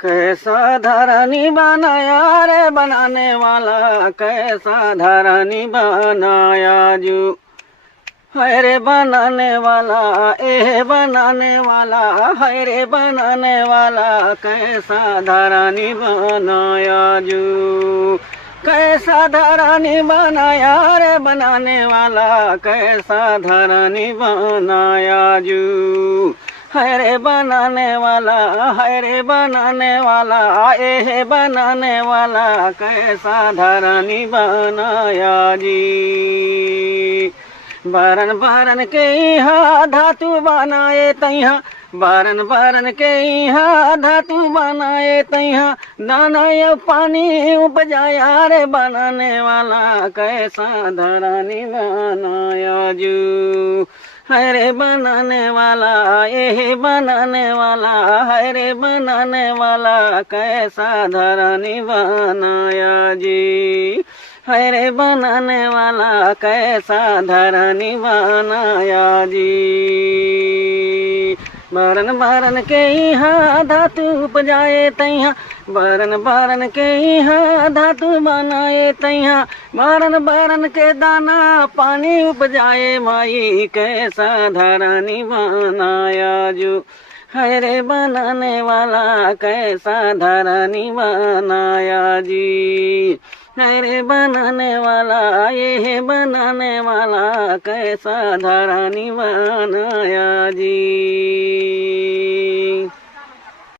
कैसा धरनी बनाया रे बनाने वाला, कैसा धरनी बनाया जू। है रे बनाने वाला, ए बनाने वाला, है रे बनाने वाला, कैसा धरनी बनाया जू। कैसा धरनी बनाया रे बनाने वाला, कैसा धरनी बनाया जू। है रे बनाने वाला, है रे बनाने वाला, ए बनाने वाला, कैसा धरनी बनाया जी। बरन बरन के यहाँ धातु बनाए तैहा, बरन बरन के यहाँ धातु बनाए तैहा, दाना या पानी उपजाया रे बनाने वाला, कैसा धरनी बनाया जू। है रे बनाने वाला, ये बनाने वाला, है रे बनाने वाला, कैसा धरनी बनाया जी। है रे बनाने वाला, कैसा धरनी बनाया जी। बरन बरन के यहाँ धातु उपजाए तैहा, बरन बरन के यहाँ धातु बनाए तैहा, बरन बरन के दाना पानी उपजाए माई, कैसा धरनी बनाया जो। है रे बनाने वाला, कैसा धरनी बनाया जी। है रे बनाने वाला, ये बनाने वाला, कैसा धरनी बनाया जी।